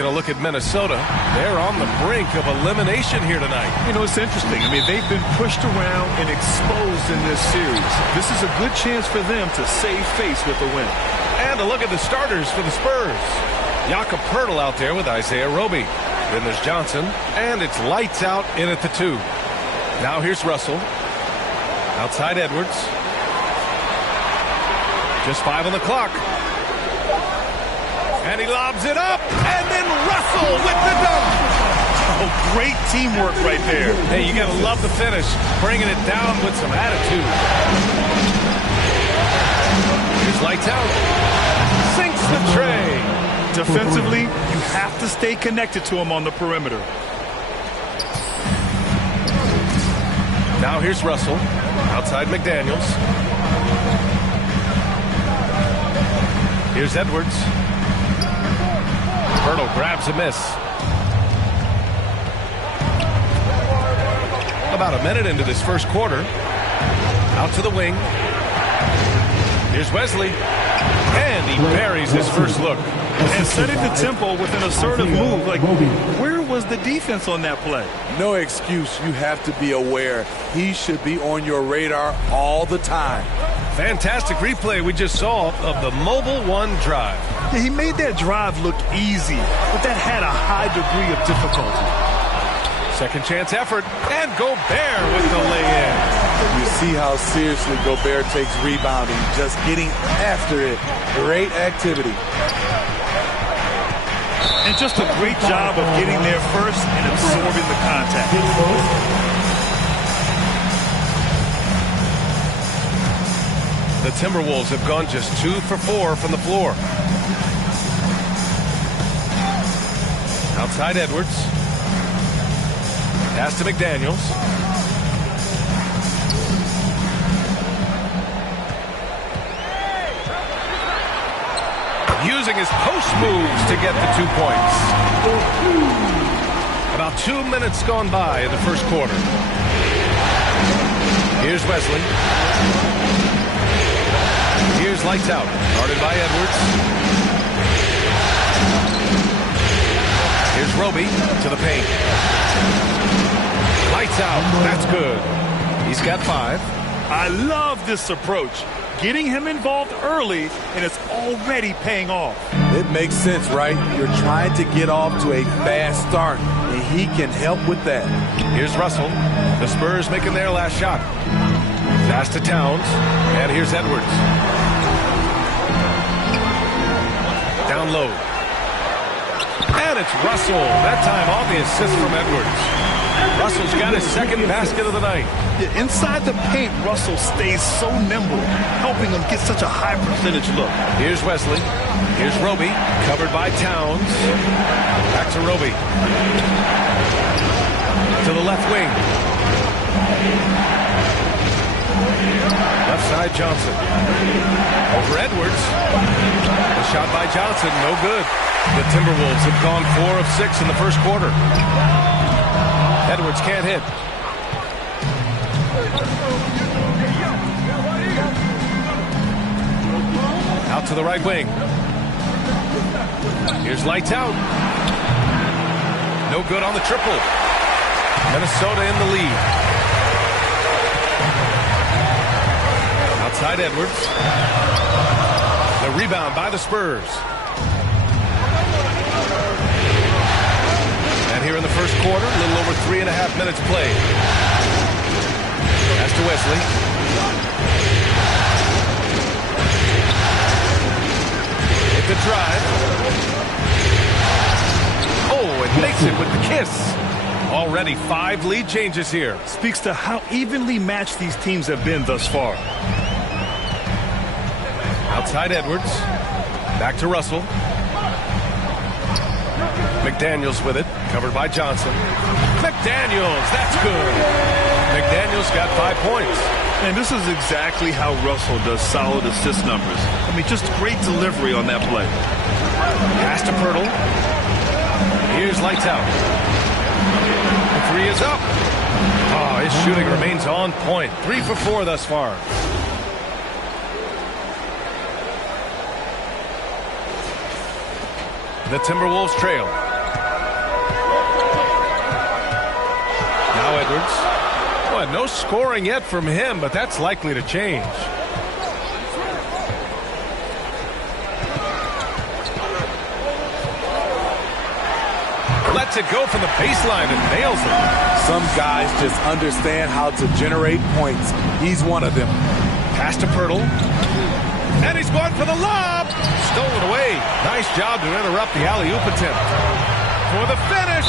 Taking a look at Minnesota, they're on the brink of elimination here tonight. You know, it's interesting. I mean, they've been pushed around and exposed in this series. This is a good chance for them to save face with a win. And a look at the starters for the Spurs. Jakob Poeltl out there with Isaiah Roby. Then there's Johnson, and it's lights out in at the 2. Now here's Russell. Outside Edwards. Just 5 on the clock. And he lobs it up, and then Russell with the dunk. Oh, great teamwork right there. Hey, you gotta love the finish, bringing it down with some attitude. Here's lights out. Sinks the tray. Defensively, you have to stay connected to him on the perimeter. Now here's Russell. Outside McDaniels. Here's Edwards. Poeltl grabs a miss. About a minute into this first quarter. Out to the wing. Here's Wesley. And he buries his first look. And setting the tempo with an assertive move. Like, where was the defense on that play? No excuse. You have to be aware. He should be on your radar all the time. Fantastic replay we just saw of the Mobile One drive. Yeah, he made that drive look easy, but that had a high degree of difficulty. Second chance effort, and Gobert with the lay-in. You see how seriously Gobert takes rebounding, just getting after it. Great activity. And just a great job of getting there first and absorbing the contact. The Timberwolves have gone just 2 for 4 from the floor. Outside Edwards. Pass to McDaniels. Using his post moves to get the 2 points. About 2 minutes gone by in the first quarter. Here's Wesley. Here's lights out. Guarded by Edwards. Here's Roby to the paint. Lights out. That's good. He's got 5. I love this approach. Getting him involved early, and it's already paying off. It makes sense, right? You're trying to get off to a fast start, and he can help with that. Here's Russell. The Spurs making their last shot. Pass to Towns, and here's Edwards. Down low. And it's Russell. That time off the assist from Edwards. Russell's got his second basket of the night. Yeah, inside the paint, Russell stays so nimble, helping him get such a high percentage look. Here's Wesley. Here's Roby, covered by Towns. Back to Roby. To the left wing. Left side, Johnson. Over Edwards. The shot by Johnson, no good. The Timberwolves have gone 4 of 6 in the first quarter. Edwards can't hit. Out to the right wing. Here's lights out. No good on the triple. Minnesota in the lead. Outside Edwards. The rebound by the Spurs. And here in the first quarter, a little over 3.5 minutes played. Pass to Wesley. Hit the drive. Oh, it makes it with the kiss. Already 5 lead changes here. Speaks to how evenly matched these teams have been thus far. Outside Edwards. Back to Russell. McDaniels with it. Covered by Johnson. McDaniels, that's good. McDaniels got 5 points. And this is exactly how Russell does solid assist numbers. I mean, just great delivery on that play. Pass to Poeltl. Here's lights out. The 3 is up. Oh, his shooting remains on point. 3 for 4 thus far. The Timberwolves trail. and no scoring yet from him, but that's likely to change. Lets it go from the baseline and nails it. Some guys just understand how to generate points. He's one of them. Pass to Pirtle. And he's going for the lob. Stolen away. Nice job to interrupt the alley-oop attempt. For the finish.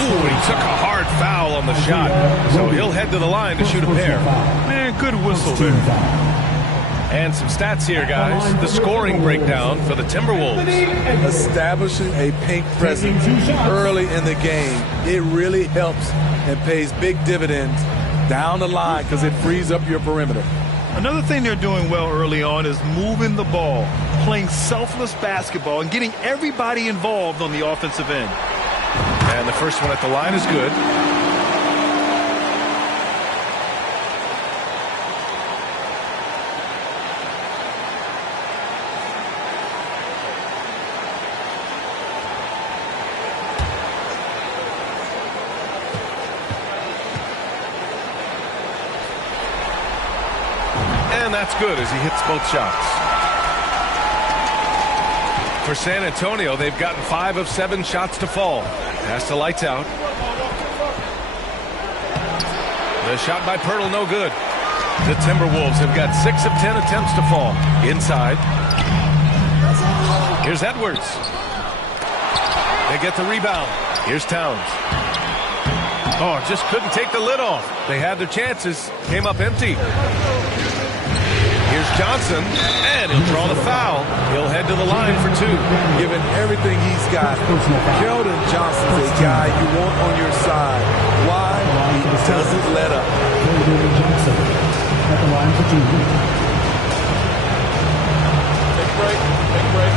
Ooh, he took a hard foul on the shot. So he'll head to the line to shoot a pair. Man, good whistle there. And some stats here, guys. The scoring breakdown for the Timberwolves. Establishing a paint presence early in the game, it really helps and pays big dividends down the line because it frees up your perimeter. Another thing they're doing well early on is moving the ball, playing selfless basketball, and getting everybody involved on the offensive end. And the first one at the line is good. And that's good as he hits both shots. For San Antonio, they've gotten 5 of 7 shots to fall. Pass to Lights Out. The shot by Pirtle, no good. The Timberwolves have got 6 of 10 attempts to fall. Inside. Here's Edwards. They get the rebound. Here's Towns. Oh, just couldn't take the lid off. They had their chances. Came up empty. Here's Johnson, and he'll draw the foul. He'll head to the line for 2. Given everything he's got, Keldon Johnson's a guy you want on your side. Why? He doesn't let up. Johnson at the line for 2. Take a break. Take a break.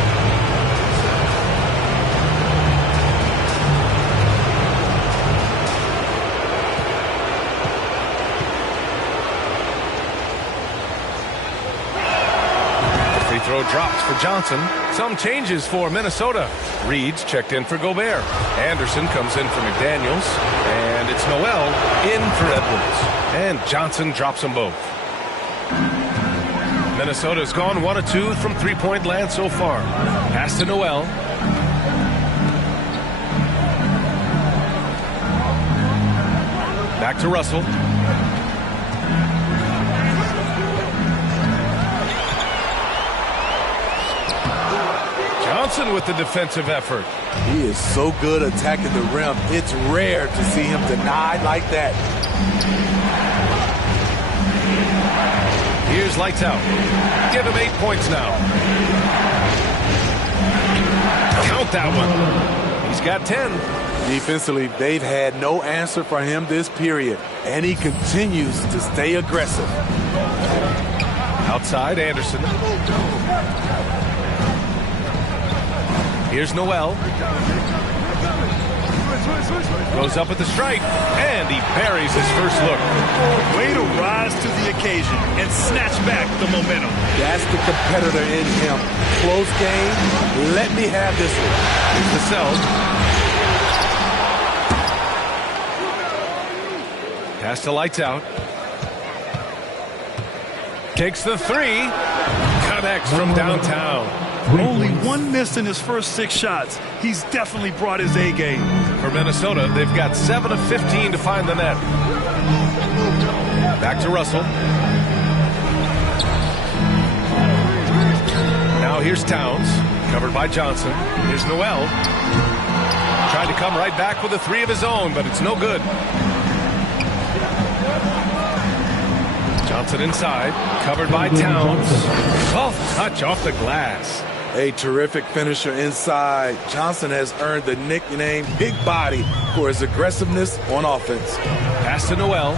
Throw drops for Johnson. Some changes for Minnesota. Reed's checked in for Gobert. Anderson comes in for McDaniels. And it's Noel in for Edwards. And Johnson drops them both. Minnesota's gone 1 of 2 from three-point land so far. Pass to Noel. Back to Russell. Johnson with the defensive effort. He is so good attacking the rim. It's rare to see him denied like that. Here's Lights Out. Give him 8 points now. Count that one. He's got 10. Defensively, they've had no answer for him this period, and he continues to stay aggressive. Outside, Anderson. Here's Noel. Goes up at the stripe, and he buries his first look. Way to rise to the occasion and snatch back the momentum. That's the competitor in him. Close game. Let me have this one. Here's the cell. Pass to Lights Out. Takes the 3. Connects from downtown. Only 1 miss in his first 6 shots. He's definitely brought his A game. For Minnesota, they've got 7 of 15 to find the net. Back to Russell. Now here's Towns, covered by Johnson. Here's Noel. Tried to come right back with a 3 of his own, but it's no good. Johnson inside, covered by Towns. Soft touch off the glass. A terrific finisher inside. Johnson has earned the nickname Big Body for his aggressiveness on offense. Pass to Noel.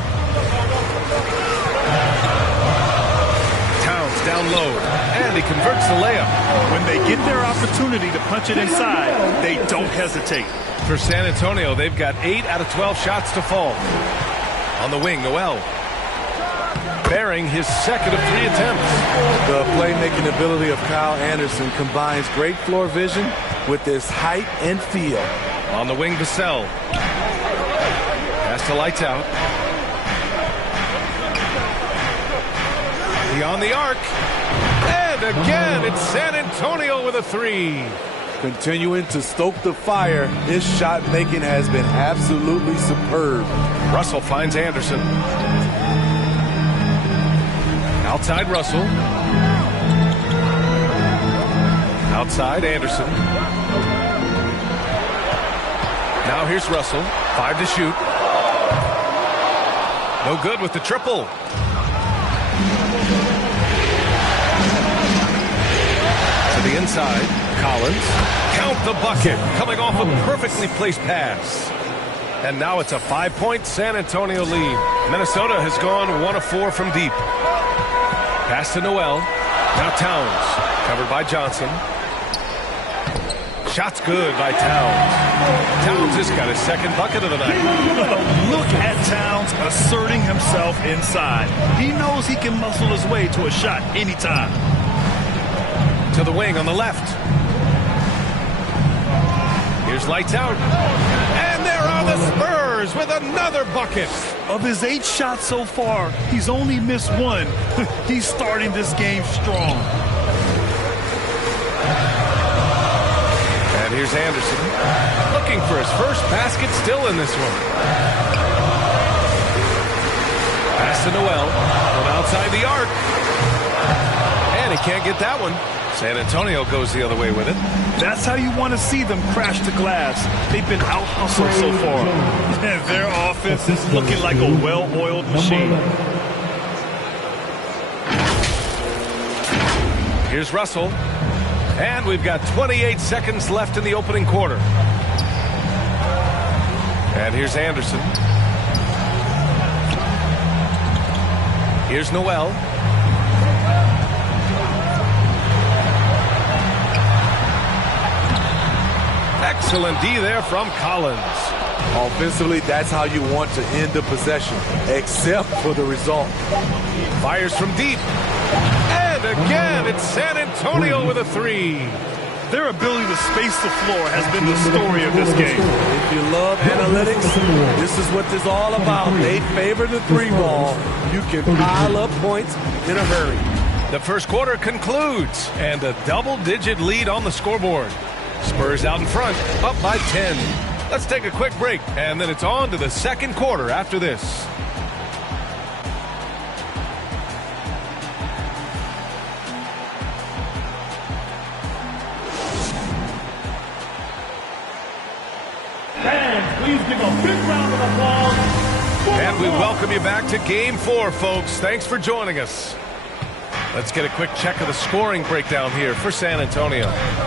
Towns down low, and he converts the layup. When they get their opportunity to punch it inside, they don't hesitate. For San Antonio, they've got 8 out of 12 shots to fall. On the wing, Noel. Bearing his second of 3 attempts. The playmaking ability of Kyle Anderson combines great floor vision with his height and feel. On the wing, Vassell. Pass to Lights Out. Beyond the arc. And again, it's San Antonio with a three. Continuing to stoke the fire, his shot making has been absolutely superb. Russell finds Anderson. Outside Russell. Outside Anderson. Now here's Russell. 5 to shoot. No good with the triple. To the inside. Collins. Count the bucket. Coming off a perfectly placed pass. And now it's a 5-point San Antonio lead. Minnesota has gone 1 of 4 from deep. Pass to Noel. Now Towns. Covered by Johnson. Shot's good by Towns. Towns has got his second bucket of the night. Look at Towns asserting himself inside. He knows he can muscle his way to a shot anytime. To the wing on the left. Here's lights out. And there are the Spurs with another bucket. Of his 8 shots so far, he's only missed 1. He's starting this game strong. And here's Anderson. Looking for his first basket still in this one. Pass to Noel. From outside the arc. And he can't get that one. San Antonio goes the other way with it. That's how you want to see them crash the glass. They've been out-hustled so far. And their offense is looking like a well-oiled machine. Here's Russell. And we've got 28 seconds left in the opening quarter. And here's Anderson. Here's Noel. Excellent D there from Collins. Offensively, that's how you want to end the possession, except for the result. Fires from deep. And again, it's San Antonio with a three. Their ability to space the floor has been the story of this game. If you love analytics, this is what this is all about. They favor the 3-ball. You can pile up points in a hurry. The first quarter concludes, and a double-digit lead on the scoreboard. Spurs out in front, up by 10. Let's take a quick break, and then it's on to the second quarter after this. Fans, please give a big round of applause. And we welcome you back to Game 4, folks. Thanks for joining us. Let's get a quick check of the scoring breakdown here for San Antonio.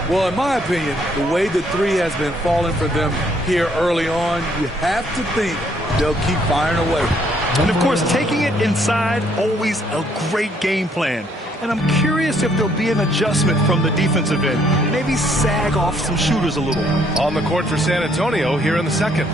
Well, in my opinion, the way the 3 has been falling for them here early on, you have to think they'll keep firing away. And, of course, taking it inside, always a great game plan. And I'm curious if there'll be an adjustment from the defensive end. Maybe sag off some shooters a little. On the court for San Antonio here in the second.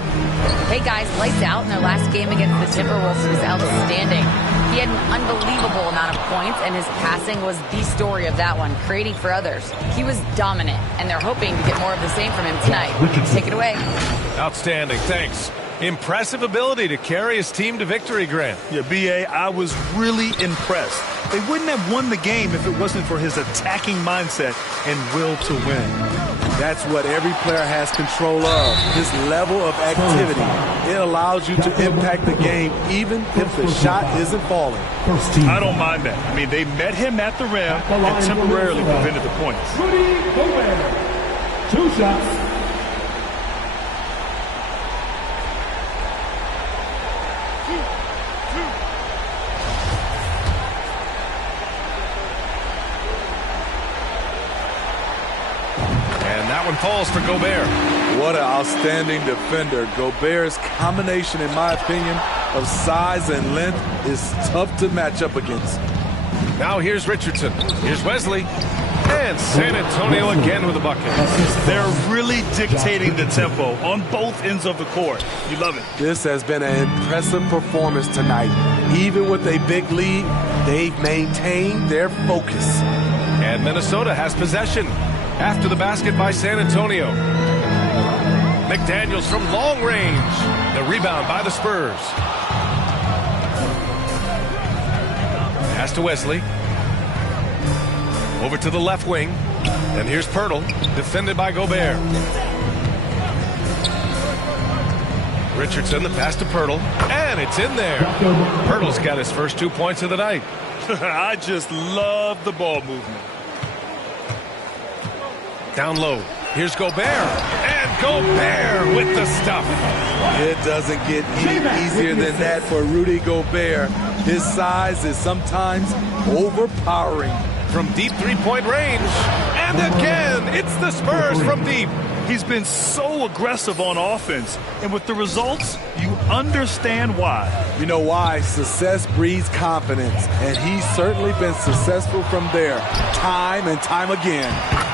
Hey, guys, lights out in their last game against the Timberwolves was outstanding. He had an unbelievable amount of points, and his passing was the story of that one, creating for others. He was dominant, and they're hoping to get more of the same from him tonight. Take it away. Outstanding, thanks. Impressive ability to carry his team to victory, Grant. Yeah, B.A., I was really impressed. They wouldn't have won the game if it wasn't for his attacking mindset and will to win. That's what every player has control of, his level of activity. It allows you to impact the game even if the shot isn't falling. I don't mind that. I mean, they met him at the rim and temporarily prevented the points. Rudy Gobert, 2 shots. Falls for Gobert. What an outstanding defender. Gobert's combination, in my opinion, of size and length is tough to match up against. Now here's Richardson. Here's Wesley. And San Antonio again with a bucket. They're really dictating the tempo on both ends of the court. You love it. This has been an impressive performance tonight. Even with a big lead, they've maintained their focus. And Minnesota has possession after the basket by San Antonio. McDaniels from long range. The rebound by the Spurs. Pass to Wesley. Over to the left wing. And here's Pirtle, defended by Gobert. Richardson, the pass to Pirtle, and it's in there. Pirtle's got his first 2 points of the night. I just love the ball movement. Down low. Here's Gobert. And Gobert with the stuff. It doesn't get any easier than that for Rudy Gobert. His size is sometimes overpowering. From deep three-point range. And again, it's the Spurs from deep. He's been so aggressive on offense, and with the results, you understand why. You know why? Success breeds confidence, and he's certainly been successful from there, time and time again.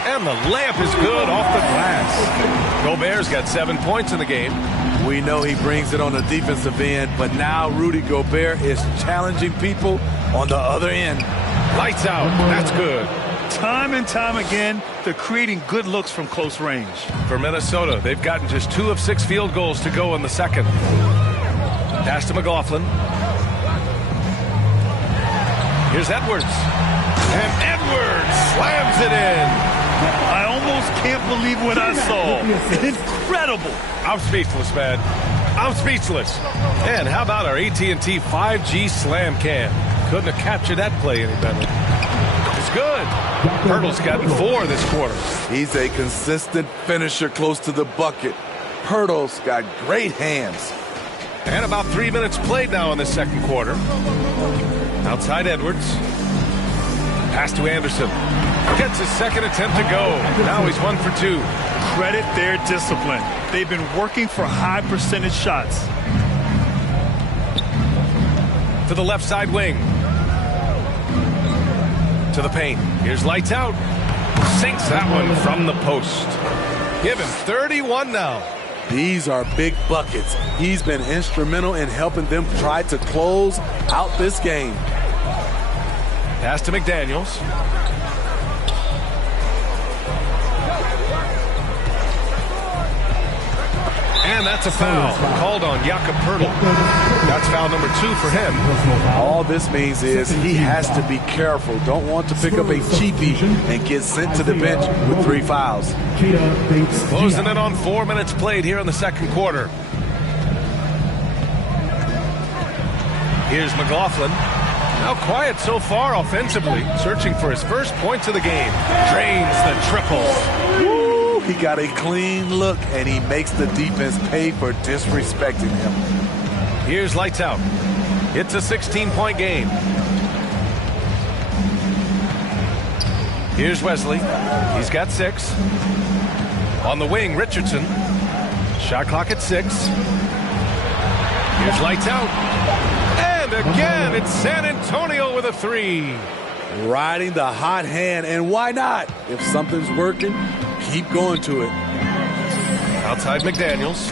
And the layup is good off the glass. Gobert's got 7 points in the game. We know he brings it on the defensive end, but now Rudy Gobert is challenging people on the other end. Lights out. That's good. Time and time again, they're creating good looks from close range. For Minnesota, they've gotten just 2 of 6 field goals to go in the second. Pass to McLaughlin. Here's Edwards. And Edwards slams it in. I almost can't believe what I saw. Incredible. I'm speechless, man. I'm speechless. And how about our AT&T 5G slam cam? Couldn't have captured that play any better. It's good. Pirtle's gotten 4 this quarter. He's a consistent finisher close to the bucket. Pirtle's got great hands. And about 3 minutes played now in the second quarter. Outside Edwards. Pass to Anderson. Gets his second attempt to go. Now he's 1 for 2. Credit their discipline. They've been working for high percentage shots. To the left side wing. To the paint. Here's lights out. Sinks that one from the post. Give him 31 now. These are big buckets. He's been instrumental in helping them try to close out this game. Pass to McDaniels. And that's a foul called on Jakob Pirtle. That's foul number 2 for him. All this means is he has to be careful. Don't want to pick up a cheapie and get sent to the bench with 3 fouls. Closing in on 4 minutes played here in the second quarter. Here's McLaughlin. Now quiet so far offensively, searching for his first points of the game. Drains the triple. Woo, he got a clean look, and he makes the defense pay for disrespecting him. Here's lights out. It's a 16-point game. Here's Wesley. He's got 6. On the wing, Richardson. Shot clock at 6. Here's lights out. And again, it's San Antonio with a 3. Riding the hot hand, and why not? If something's working, keep going to it. Outside McDaniels.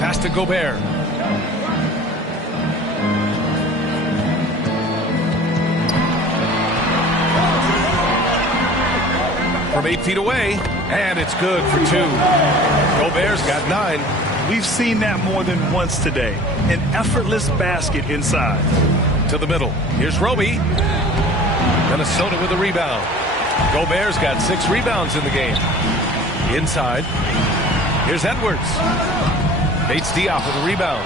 Pass to Gobert. From 8 feet away, and it's good for 2. Gobert's got 9. We've seen that more than once today. An effortless basket inside. To the middle. Here's Roby. Minnesota with a rebound. Gobert's got 6 rebounds in the game. Inside. Here's Edwards. Bates Diop with a rebound.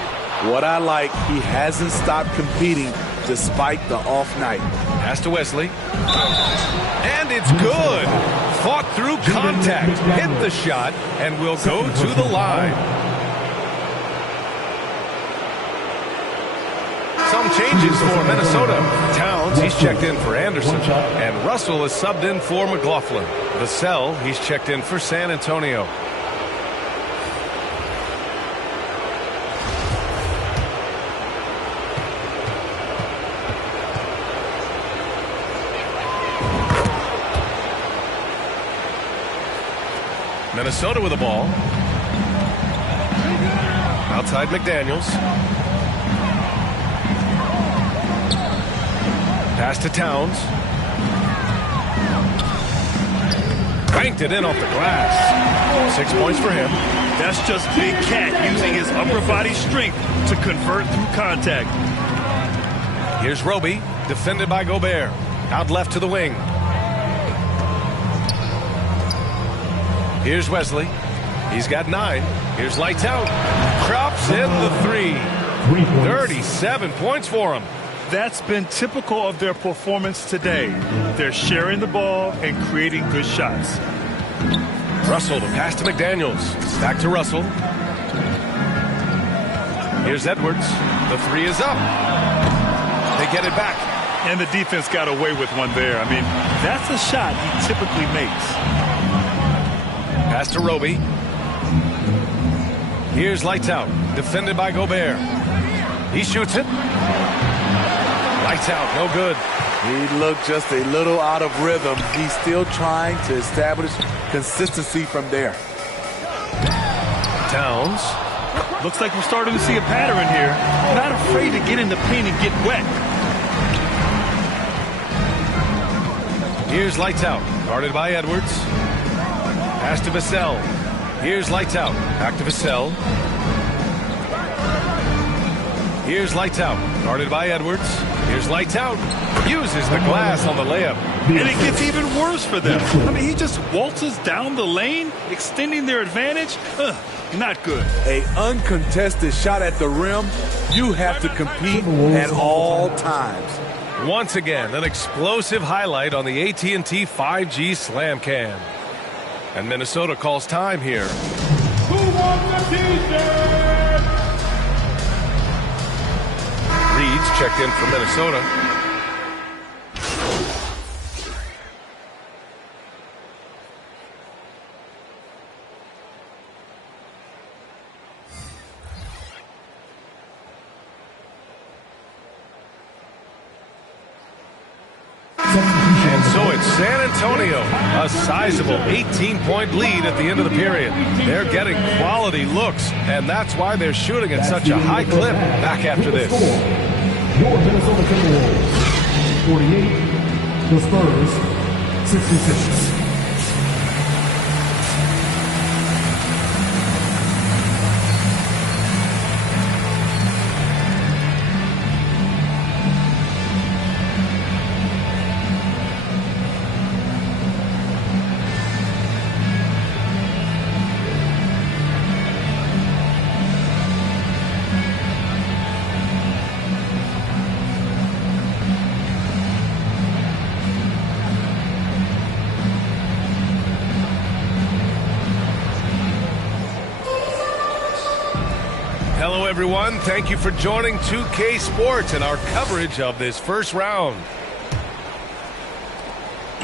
What I like, he hasn't stopped competing despite the off night. Pass to Wesley. And it's good. Fought through contact. Hit the shot and will go to the line. Some changes for Minnesota. Towns, he's checked in for Anderson. And Russell is subbed in for McLaughlin. Vassell, he's checked in for San Antonio. Minnesota with the ball. Outside McDaniels. Pass to Towns. Banked it in off the glass. 6 points for him. That's just Big Cat using his upper body strength to convert through contact. Here's Roby, defended by Gobert. Out left to the wing. Here's Wesley. He's got 9. Here's lights out. Drops in the 3. 37 points for him. That's been typical of their performance today. They're sharing the ball and creating good shots. Russell to pass to McDaniels. Back to Russell. Here's Edwards. The 3 is up. They get it back. And the defense got away with one there. I mean, that's a shot he typically makes. Pass to Roby. Here's lights out. Defended by Gobert. He shoots it. Lights out. No good. He looked just a little out of rhythm. He's still trying to establish consistency from there. Towns. Looks like we're starting to see a pattern here. Not afraid to get in the paint and get wet. Here's lights out. Guarded by Edwards. Pass to Vassell. Here's lights out. Back to Vassell. Here's lights out. Guarded by Edwards. Here's lights out. Uses the glass on the layup. And it gets even worse for them. I mean, he just waltzes down the lane, extending their advantage. Not good. An uncontested shot at the rim. You have to compete at all times. Once again, an explosive highlight on the AT&T 5G Slam Cam. And Minnesota calls time here. Who wants the t-shirt? Reed's checked in for Minnesota. And so it's San Antonio, a sizable 18-point lead at the end of the period. They're getting quality looks, and that's why they're shooting at such a high clip. Back after this. Your Minnesota Timberwolves, 48. The Spurs, 66. Hello, everyone. Thank you for joining 2K Sports and our coverage of this first round.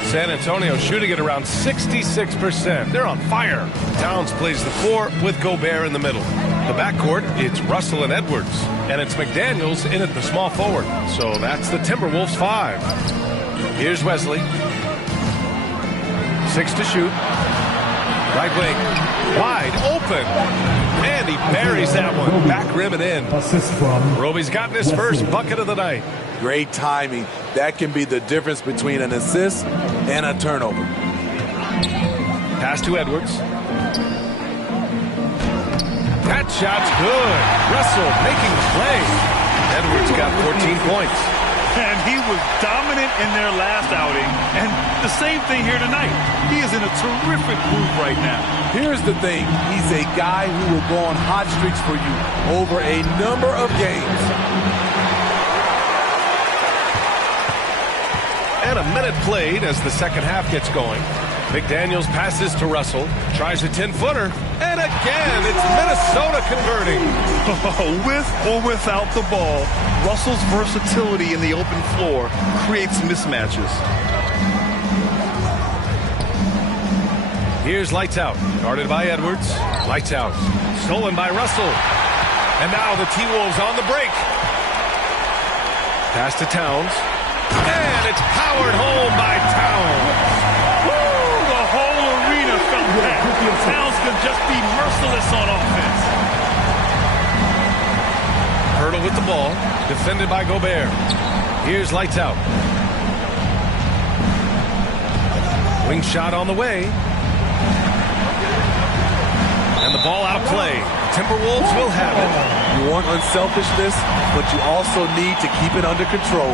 San Antonio shooting at around 66%. They're on fire. Towns plays the 4 with Gobert in the middle. The backcourt, it's Russell and Edwards. And it's McDaniels in at the small forward. So that's the Timberwolves 5. Here's Wesley. 6 to shoot. Right wing. Wide open. And he buries that one. Back rim and in. Assist from Roby's gotten his first bucket of the night. Great timing. That can be the difference between an assist and a turnover. Pass to Edwards. That shot's good. Russell making the play. Edwards got 14 points. And he was dominant in their last outing. And the same thing here tonight. He is in a terrific groove right now. Here's the thing. He's a guy who will go on hot streaks for you over a number of games. And a minute played as the second half gets going. McDaniels passes to Russell. Tries a 10-footer. And again, it's Minnesota converting. With or without the ball, Russell's versatility in the open floor creates mismatches. Here's lights out. Guarded by Edwards. Lights out. Stolen by Russell. And now the T-Wolves on the break. Pass to Towns. And it's powered home by Towns. The whole arena felt that. Towns can just be merciless on offense. Hurdle with the ball. Defended by Gobert. Here's lights out. Wing shot on the way. And the ball out of play. Timberwolves will have it. You want unselfishness, but you also need to keep it under control.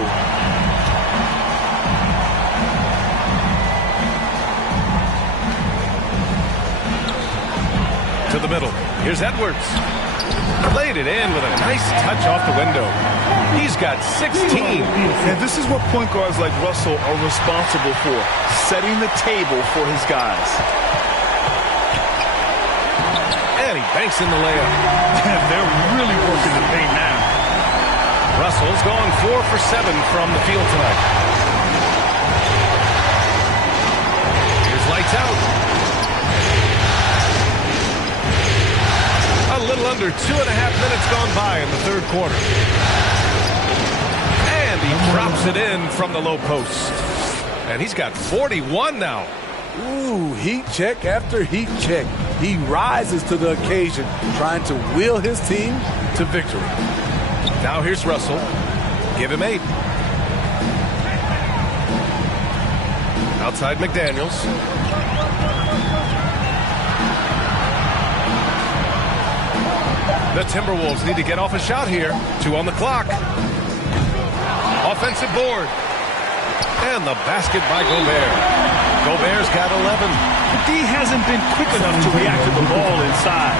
To the middle. Here's Edwards. Laid it in with a nice touch off the window. He's got 16. And this is what point guards like Russell are responsible for, setting the table for his guys. And he banks in the layup. And they're really working the paint now. Russell's gone 4 for 7 from the field tonight. Here's lights out. A little under 2.5 minutes gone by in the third quarter. And he drops it in from the low post. And he's got 41 now. Ooh, heat check after heat check. He rises to the occasion, trying to wheel his team to victory. Now here's Russell. Give him 8. Outside McDaniels. The Timberwolves need to get off a shot here. 2 on the clock. Offensive board. And the basket by Gobert. Gobert's got 11. The D hasn't been quick enough to react to the ball inside.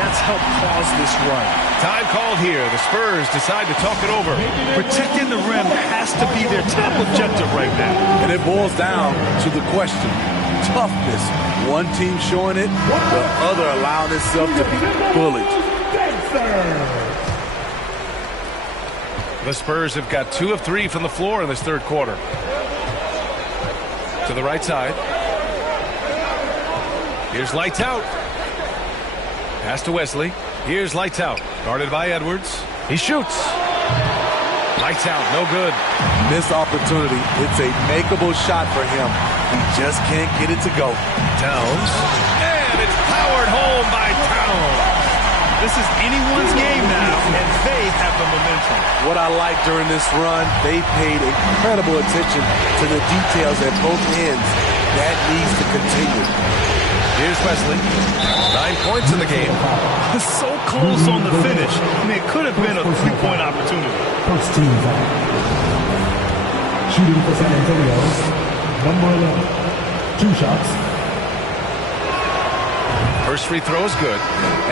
That's helped cause this run. Time called here. The Spurs decide to talk it over. Protecting the rim has to be their top objective right now. And it boils down to the question. Toughness. One team showing it, the other allowing itself to be bullied. The Spurs have got 2 of 3 from the floor in this third quarter. To the right side. Here's lights out. Pass to Wesley. Here's lights out. Guarded by Edwards. He shoots. Lights out. No good. Missed opportunity. It's a makeable shot for him. He just can't get it to go. Towns. And it's powered home by Towns. This is anyone's game now, and they have the momentum. What I like during this run, they paid incredible attention to the details at both ends. That needs to continue. Here's Wesley. 9 points in the game. So close on the finish. I mean, it could have been a 3-point opportunity. First team foul. Shooting for San Antonio, number 11. 2 shots. First free throw is good.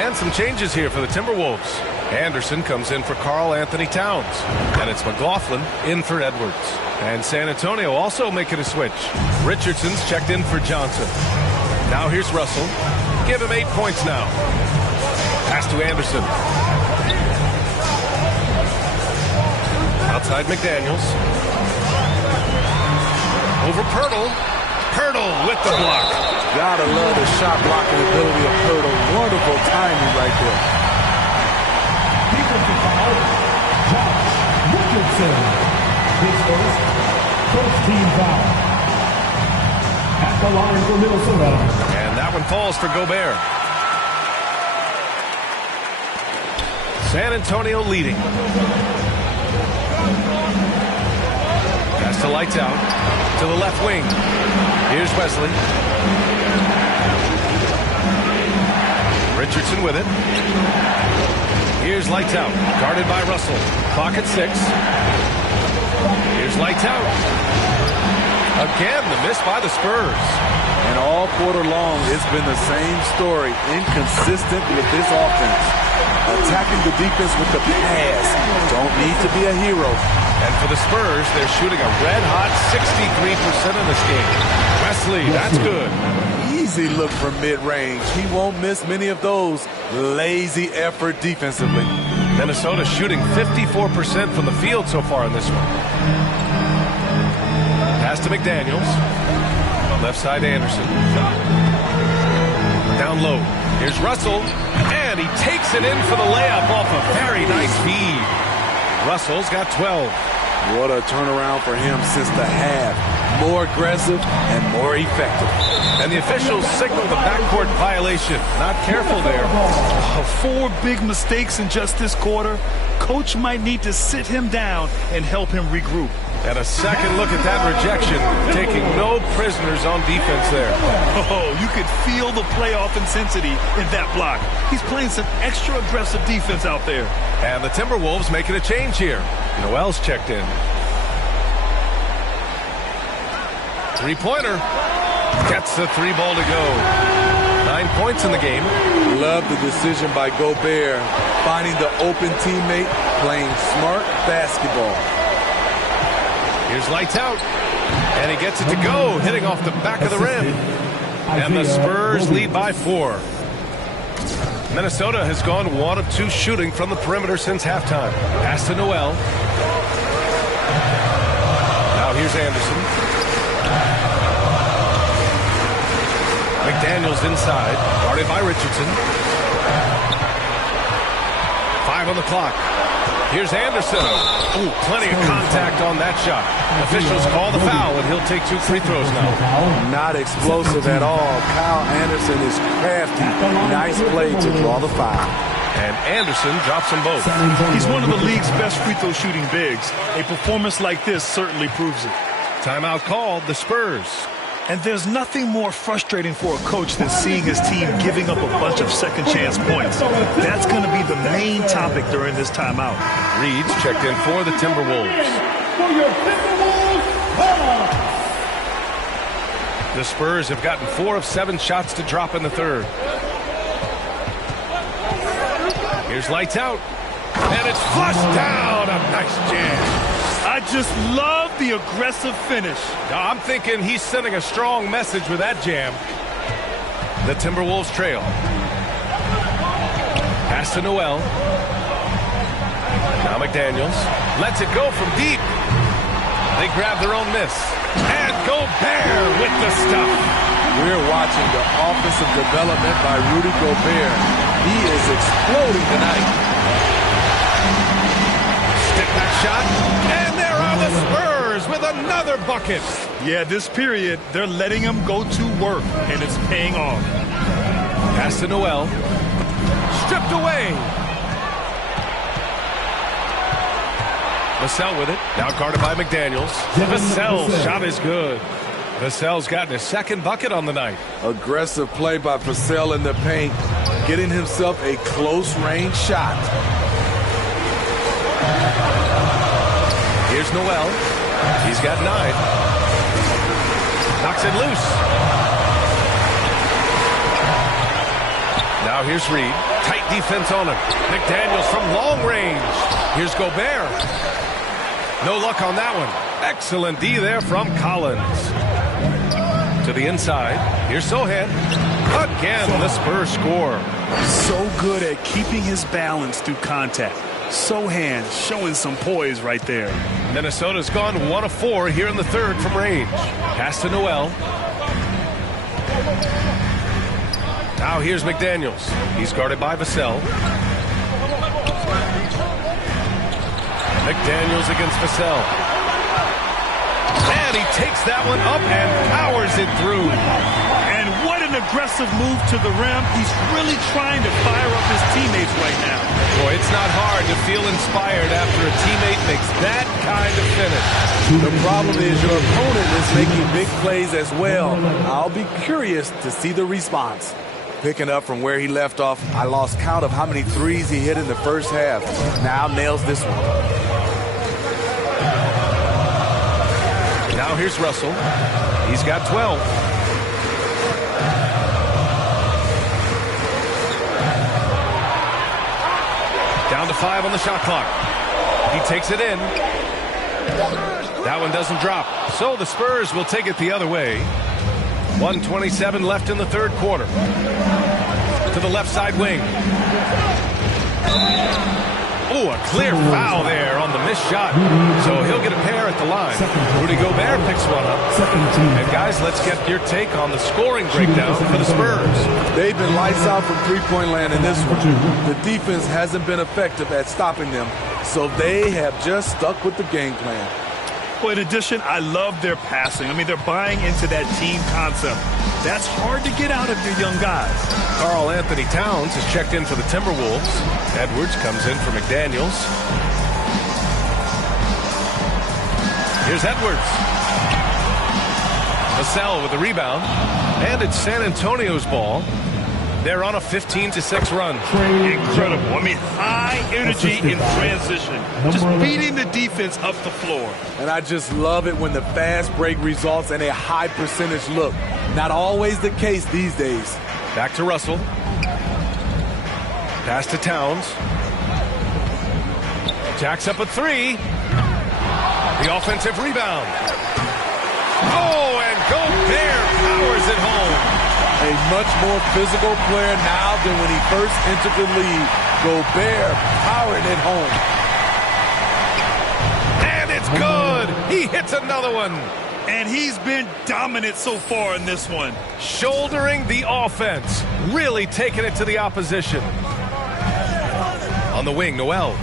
And some changes here for the Timberwolves. Anderson comes in for Karl Anthony Towns. And it's McLaughlin in for Edwards. And San Antonio also making a switch. Richardson's checked in for Johnson. Now here's Russell. Give him 8 points now. Pass to Anderson. Outside McDaniels. Over Pirtle. Pirtle with the block. Gotta love the shot blocking ability of Pirtle. Wonderful timing right there. Defensive foul, Josh Richardson. His first team foul. At the line for Minnesota. And that one falls for Gobert. San Antonio leading. Pass to lights out. To the left wing. Here's Wesley. Richardson with it. Here's lights out. Guarded by Russell. Clock at 6. Here's lights out. Again, the miss by the Spurs. And all quarter long, it's been the same story. Inconsistent with this offense. Attacking the defense with the pass. Don't need to be a hero. And for the Spurs, they're shooting a red-hot 63% in this game. Wesley, that's good. Easy look from mid-range. He won't miss many of those. Lazy effort defensively. Minnesota shooting 54% from the field so far in this one. Pass to McDaniels. Left side Anderson. Down low. Here's Russell. And he takes it in for the layup off a very nice feed. Russell's got 12. What a turnaround for him since the half. More aggressive and more effective. And the officials signal the backcourt violation. Not careful there. 4 big mistakes in just this quarter. Coach might need to sit him down and help him regroup. And a second look at that rejection, taking no prisoners on defense there. Oh, you could feel the playoff intensity in that block. He's playing some extra aggressive defense out there. And the Timberwolves making a change here. Noel's checked in. Three-pointer. Gets the three ball to go. 9 points in the game. Love the decision by Gobert, finding the open teammate, playing smart basketball. Here's lights out. And he gets it to go, hitting off the back of the rim. And the Spurs lead by 4. Minnesota has gone 1 of 2 shooting from the perimeter since halftime. Pass to Noel. Now here's Anderson. McDaniels inside, guarded by Richardson. 5 on the clock. Here's Anderson. Ooh, plenty of contact on that shot. Officials call the foul, and he'll take 2 free throws now. Not explosive at all. Kyle Anderson is crafty. Nice play to draw the foul. And Anderson drops them both. He's one of the league's best free throw shooting bigs. A performance like this certainly proves it. Timeout called, the Spurs. And there's nothing more frustrating for a coach than seeing his team giving up a bunch of second chance points. That's going to be the main topic during this timeout. Reed's checked in for the Timberwolves. For your Timberwolves, The Spurs have gotten 4 of 7 shots to drop in the third. Here's lights out. And it's flushed down. A nice jam. I just love the aggressive finish. Now, I'm thinking he's sending a strong message with that jam. The Timberwolves trail. Pass to Noel. Now McDaniels lets it go from deep. They grab their own miss. And Gobert with the stuff. We're watching the offensive development by Rudy Gobert. He is exploding tonight. Stick that shot. And there are the Spurs with another bucket. Yeah, this period, they're letting him go to work, and it's paying off. Pass to Noel. Stripped away. Vassell with it. Now guarded by McDaniels. Vassell's shot is good. Vassell's gotten his second bucket on the night. Aggressive play by Vassell in the paint, getting himself a close-range shot. Here's Noel. He's got 9. Knocks it loose. Now here's Reed. Tight defense on him. McDaniels from long range. Here's Gobert. No luck on that one. Excellent D there from Collins. To the inside. Here's Sohan. Again, the Spurs score. So good at keeping his balance through contact. Sohan showing some poise right there. Minnesota's gone 1 of 4 here in the third from range. Pass to Noel. Now here's McDaniels. He's guarded by Vassell. McDaniels against Vassell. And he takes that one up and powers it through. And what an aggressive move to the rim. He's really trying to fire up his teammates right now. Boy, it's not hard to feel inspired after a teammate makes that kind of finish. The problem is your opponent is making big plays as well. I'll be curious to see the response. Picking up from where he left off, I lost count of how many threes he hit in the first half. Now nails this one. Now here's Russell. He's got 12. Down to 5 on the shot clock. He takes it in. That one doesn't drop. So the Spurs will take it the other way. 1:27 left in the third quarter. To the left side wing. Oh, a clear foul there on the missed shot. So he'll get a pair at the line. Rudy Gobert picks one up. And guys, let's get your take on the scoring breakdown for the Spurs. They've been lights out from three-point land in this one. The defense hasn't been effective at stopping them, so they have just stuck with the game plan. Well, in addition, I love their passing. I mean, they're buying into that team concept. That's hard to get out of your young guys. Karl Anthony Towns has checked in for the Timberwolves. Edwards comes in for McDaniels. Here's Edwards. Vassell with the rebound. And it's San Antonio's ball. They're on a 15-6 run. Incredible. I mean, high energy in transition. Just beating the defense up the floor. And I just love it when the fast break results in a high percentage look. Not always the case these days. Back to Russell. Pass to Towns. Jacks up a three. The offensive rebound. Oh, and Gobert powers it home. A much more physical player now than when he first entered the league. Gobert powering it home. And it's good. He hits another one. And he's been dominant so far in this one. Shouldering the offense. Really taking it to the opposition. On the wing, Noel.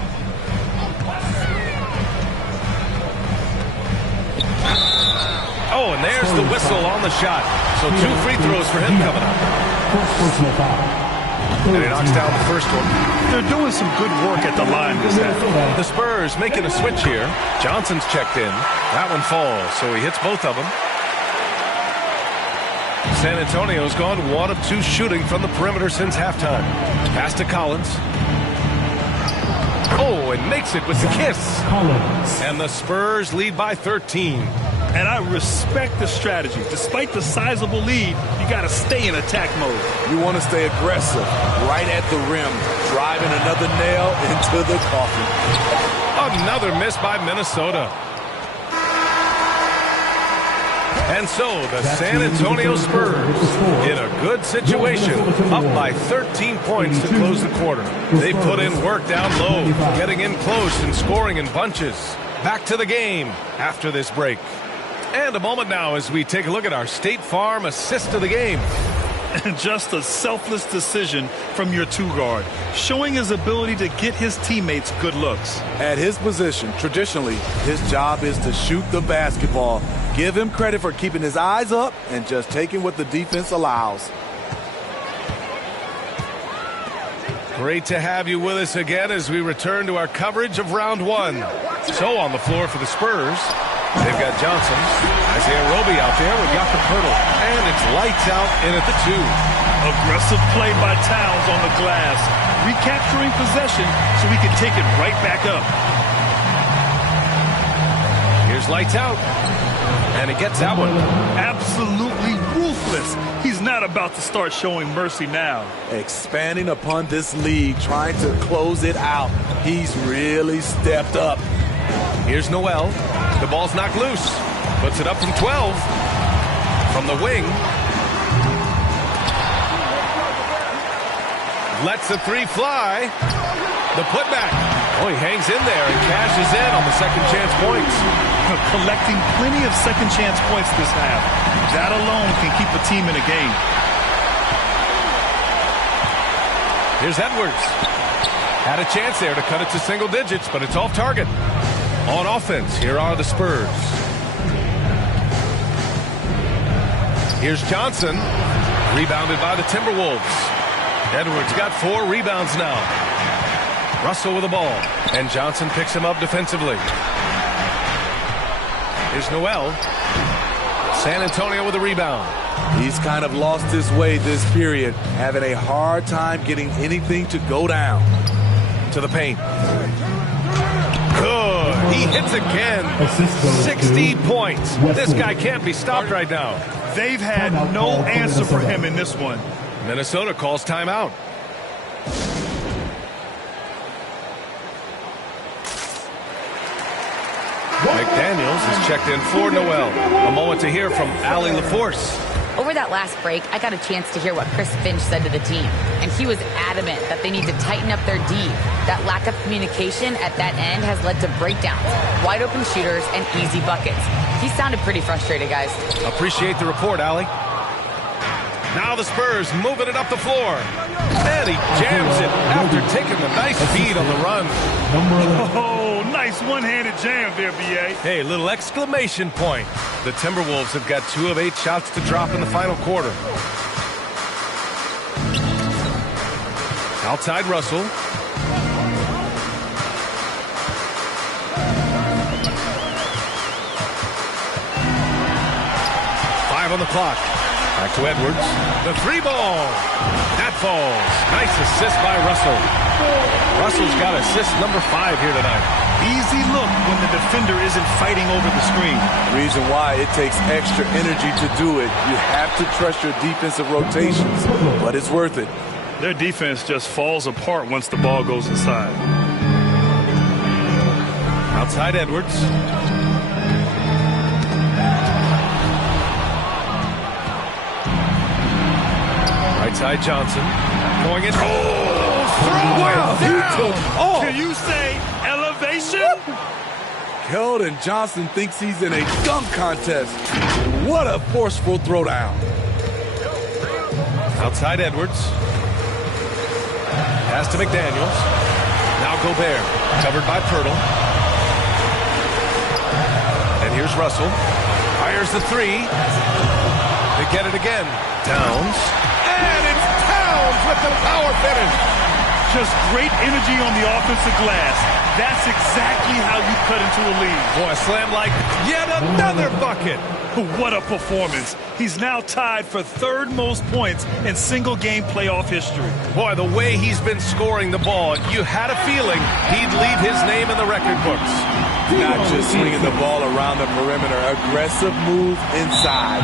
Oh, and there's the whistle on the shot. So 2 free throws for him coming up. And he knocks down the first one. They're doing some good work at the line this half. The Spurs making a switch here. Johnson's checked in. That one falls, so he hits both of them. San Antonio's gone 1 of 2 shooting from the perimeter since halftime. Pass to Collins. Oh, and makes it with the kiss. And the Spurs lead by 13. And I respect the strategy. Despite the sizable lead, you got to stay in attack mode. You want to stay aggressive, right at the rim, driving another nail into the coffin. Another miss by Minnesota. And so the San Antonio Spurs in a good situation, up by 13 points to close the quarter. They put in work down low, getting in close and scoring in bunches. Back to the game after this break. And a moment now as we take a look at our State Farm assist of the game. And just a selfless decision from your 2-guard, showing his ability to get his teammates good looks. At his position, traditionally, his job is to shoot the basketball. Give him credit for keeping his eyes up and just taking what the defense allows. Great to have you with us again as we return to our coverage of round 1. So on the floor for the Spurs, they've got Johnson, Isaiah Roby out there with Jakob Poeltl, and it's lights out in at the 2. Aggressive play by Towns on the glass, recapturing possession so he can take it right back up. Here's lights out, and he gets that one. Absolutely ruthless. He's not about to start showing mercy now. Expanding upon this lead, trying to close it out. He's really stepped up. Here's Noel. The ball's knocked loose. Puts it up from 12. From the wing. Lets the 3 fly. The putback. Oh, he hangs in there and cashes in on the second chance points. Collecting plenty of second chance points this half. That alone can keep a team in a game. Here's Edwards. Had a chance there to cut it to single digits, but it's off target. On offense, here are the Spurs. Here's Johnson. Rebounded by the Timberwolves. Edwards got 4 rebounds now. Russell with the ball. And Johnson picks him up defensively. Here's Noel. San Antonio with a rebound. He's kind of lost his way this period, having a hard time getting anything to go down. To the paint. Good. He hits again. 60 points. This guy can't be stopped right now. They've had no answer for him in this one. Minnesota calls timeout. McDaniels has checked in for Noel. A moment to hear from Allie LaForce. Over that last break, I got a chance to hear what Chris Finch said to the team, and he was adamant that they need to tighten up their D. That lack of communication at that end has led to breakdowns, wide open shooters, and easy buckets. He sounded pretty frustrated, guys. Appreciate the report, Allie. Now the Spurs moving it up the floor. And he jams it after taking the nice feed on the run. Oh, nice one-handed jam there, B.A. Hey, little exclamation point. The Timberwolves have got 2 of 8 shots to drop in the final quarter. Outside Russell. 5 on the clock. Back to Edwards. The 3-ball. That falls. Nice assist by Russell. Russell's got assist number 5 here tonight. Easy look when the defender isn't fighting over the screen. Reason why it takes extra energy to do it. You have to trust your defensive rotations, but it's worth it. Their defense just falls apart once the ball goes inside. Outside Edwards. Right side Johnson. Going in. Oh, throw it down. Can you say elevation? Keldon Johnson thinks he's in a dunk contest. What a forceful throwdown. Outside Edwards. Pass to McDaniels. Now Gobert. Covered by Pirtle. And here's Russell. Fires the 3. They get it again. Towns. And it's Towns with the power finish. Just great energy on the offensive glass. That's exactly how you cut into a lead. Boy, a slam like yet another bucket. What a performance. He's now tied for 3rd most points in single-game playoff history. Boy, the way he's been scoring the ball, you had a feeling he'd leave his name in the record books. Not just swinging the ball around the perimeter. Aggressive move inside.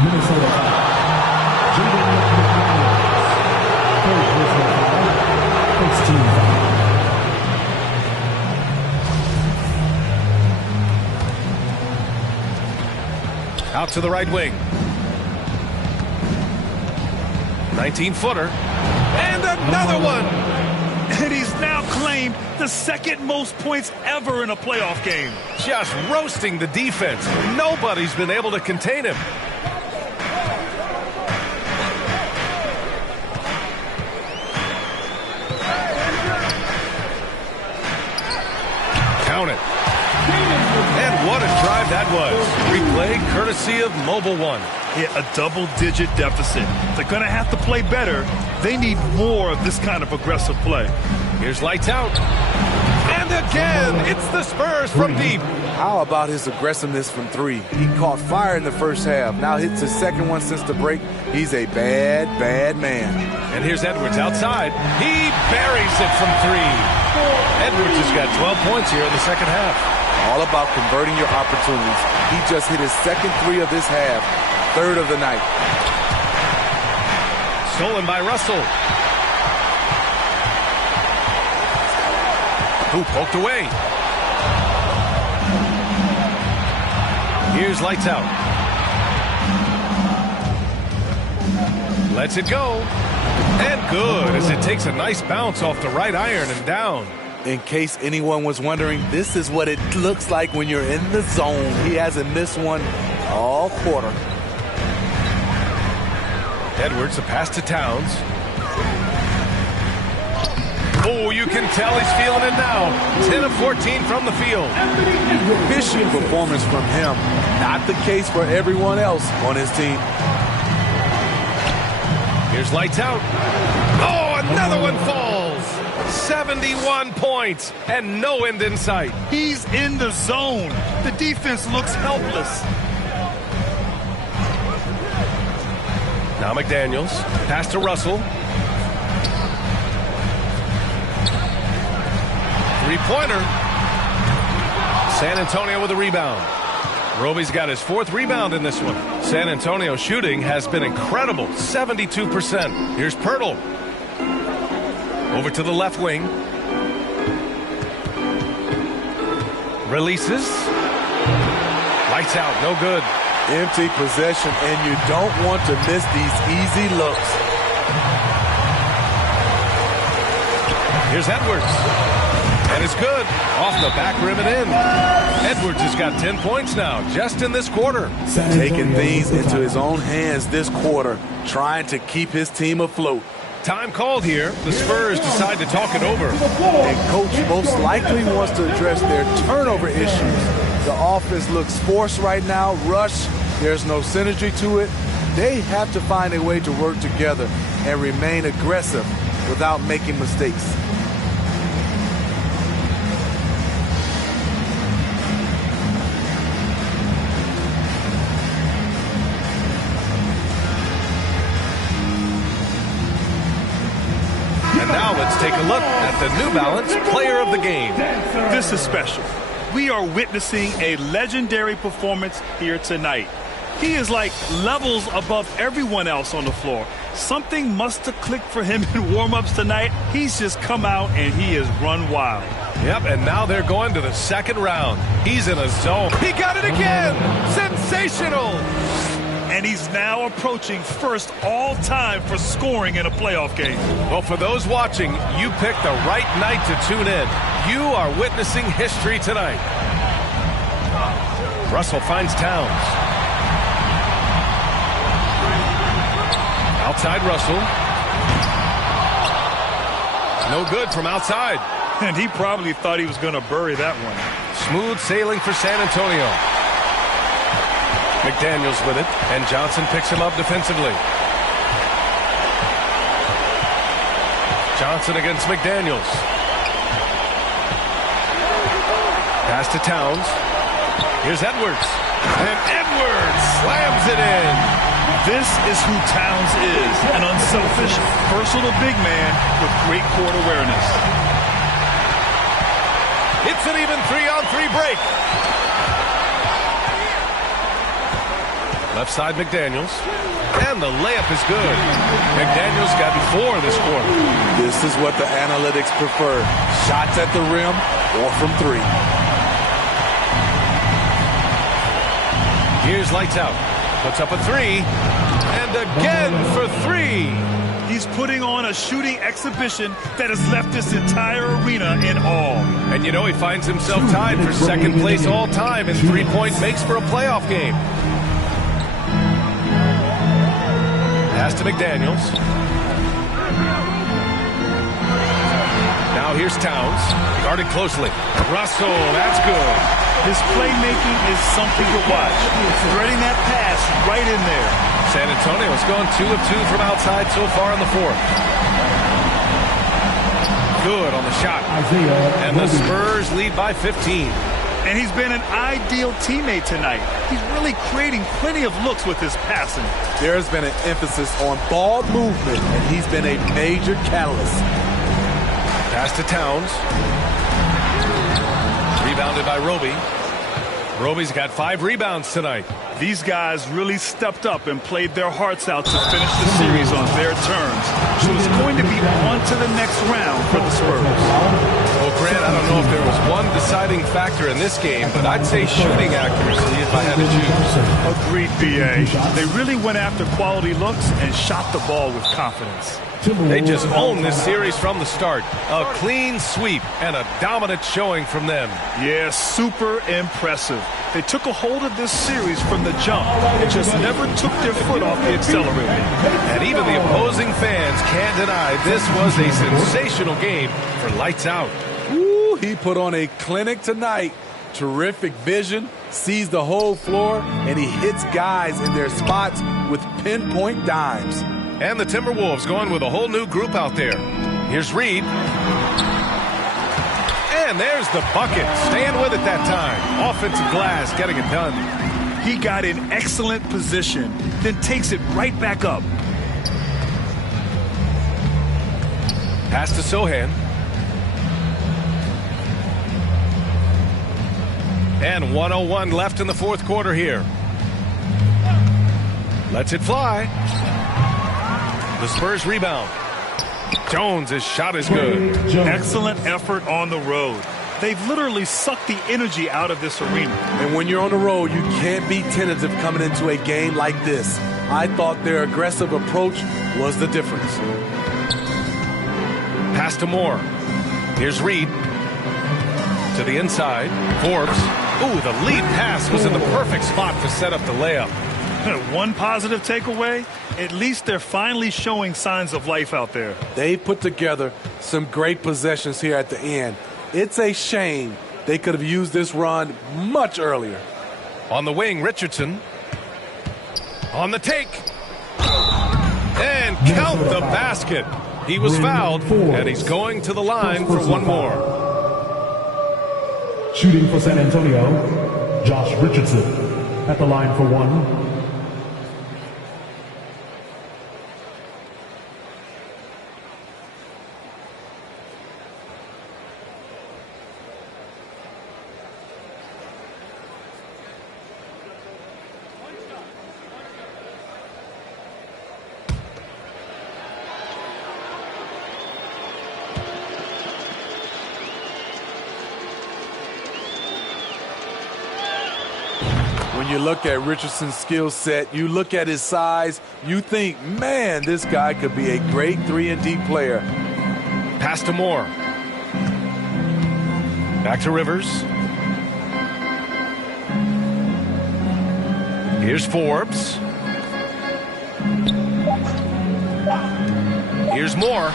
Out to the right wing. 19-footer. And another one. And he's now claimed the 2nd most points ever in a playoff game. Just roasting the defense. Nobody's been able to contain him. Count it. And what a drive that was. Replay courtesy of Mobile One. Yeah, a double-digit deficit. They're going to have to play better. They need more of this kind of aggressive play. Here's lights out. And again, it's the Spurs from deep. How about his aggressiveness from 3? He caught fire in the first half. Now hits his 2nd one since the break. He's a bad, bad man. And here's Edwards outside. He buries it from 3. Edwards has got 12 points here in the 2nd half. All about converting your opportunities. He just hit his 2nd 3 of this half, 3rd of the night. Stolen by Russell. Who poked away. Here's lights out. Lets it go. And good as it takes a nice bounce off the right iron and down. In case anyone was wondering, this is what it looks like when you're in the zone. He hasn't missed one all quarter. Edwards, the pass to Towns. Oh, you can tell he's feeling it now. 10 of 14 from the field. Efficient performance from him. Not the case for everyone else on his team. Here's lights out. Oh, another one falls. 71 points and no end in sight. He's in the zone. The defense looks helpless. Now McDaniels. Pass to Russell. 3-pointer. San Antonio with a rebound. Roby's got his 4th rebound in this one. San Antonio shooting has been incredible. 72%. Here's Pirtle. Over to the left wing. Releases. Lights out. No good. Empty possession, and you don't want to miss these easy looks. Here's Edwards. And it's good. Off the back rim and in. Edwards has got 10 points now, just in this quarter. Taking things into his own hands this quarter, trying to keep his team afloat. Time called here. The Spurs decide to talk it over. And coach most likely wants to address their turnover issues. The offense looks forced right now, rush. There's no synergy to it. They have to find a way to work together and remain aggressive without making mistakes. And now let's take a look at the New Balance Player of the Game. This is special. We are witnessing a legendary performance here tonight. He is like levels above everyone else on the floor. Something must have clicked for him in warm-ups tonight. He's just come out and he has run wild. Yep, and now they're going to the second round. He's in a zone. He got it again! Sensational! And he's now approaching first all-time for scoring in a playoff game. Well, for those watching, you picked the right night to tune in. You are witnessing history tonight. Russell finds Towns. Outside Russell. No good from outside. And he probably thought he was going to bury that one. Smooth sailing for San Antonio. McDaniels with it, and Johnson picks him up defensively. Johnson against McDaniels. Pass to Towns. Here's Edwards. And Edwards slams it in. This is who Towns is, an unselfish, versatile big man with great court awareness. It's an even 3-on-3 break. Left side McDaniels. And the layup is good. McDaniels got 4 this quarter. This is what the analytics prefer. Shots at the rim or from 3. Here's lights out. Puts up a 3. And again for 3. He's putting on a shooting exhibition that has left this entire arena in awe. And you know he finds himself tied for second place all time in three-point makes for a playoff game. Pass to McDaniels. Now here's Towns. Guarded closely. Russell, that's good. His playmaking is something to watch. Threading that pass right in there. San Antonio's gone 2 of 2 from outside so far in the fourth. Good on the shot. And the Spurs lead by 15. And he's been an ideal teammate tonight. He's really creating plenty of looks with his passing. There's been an emphasis on ball movement, and he's been a major catalyst. Pass to Towns. Rebounded by Roby. Roby's got 5 rebounds tonight. These guys really stepped up and played their hearts out to finish the series on their terms. So it's going to be on to the next round for the Spurs. Well, Grant, I don't know if there was one deciding factor in this game, but I'd say shooting accuracy if I had to choose. Agreed, B.A. They really went after quality looks and shot the ball with confidence. They just own this series from the start. A clean sweep and a dominant showing from them. Yeah, super impressive. They took a hold of this series from the jump and just never took their foot off the accelerator. And even the opposing fans can't deny this was a sensational game for lights out. Ooh, he put on a clinic tonight. Terrific vision, sees the whole floor, and he hits guys in their spots with pinpoint dimes. And the Timberwolves going with a whole new group out there. Here's Reed. And there's the bucket. Staying with it that time. Offensive glass, getting it done. He got in excellent position, then takes it right back up. Pass to Sohan. And 1:01 left in the fourth quarter here. Lets it fly. The Spurs rebound. Jones' shot is good. Excellent effort on the road. They've literally sucked the energy out of this arena. And when you're on the road, you can't be tentative coming into a game like this. I thought their aggressive approach was the difference. Pass to Moore. Here's Reed. To the inside. Forbes. Ooh, the lead pass was in the perfect spot to set up the layup. One positive takeaway, at least they're finally showing signs of life out there. They put together some great possessions here at the end. It's a shame they could have used this run much earlier. On the wing, Richardson. On the take. And count the basket. He was fouled, and he's going to the line for one more. Shooting for San Antonio, Josh Richardson at the line for one. When you look at Richardson's skill set, you look at his size, you think, man, this guy could be a great 3-and-D player. Pass to Moore. Back to Rivers. Here's Forbes. Here's Moore.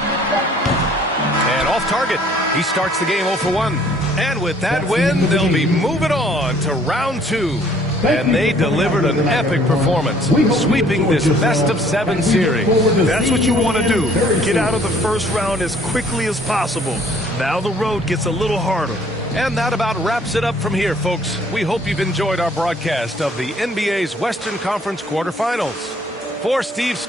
And off target. He starts the game 0 for 1. And with that win, they'll be moving on to round 2. And they delivered an epic performance, sweeping this best-of-7 series. That's what you want to do. Get out of the first round as quickly as possible. Now the road gets a little harder. And that about wraps it up from here, folks. We hope you've enjoyed our broadcast of the NBA's Western Conference quarterfinals. For Steve...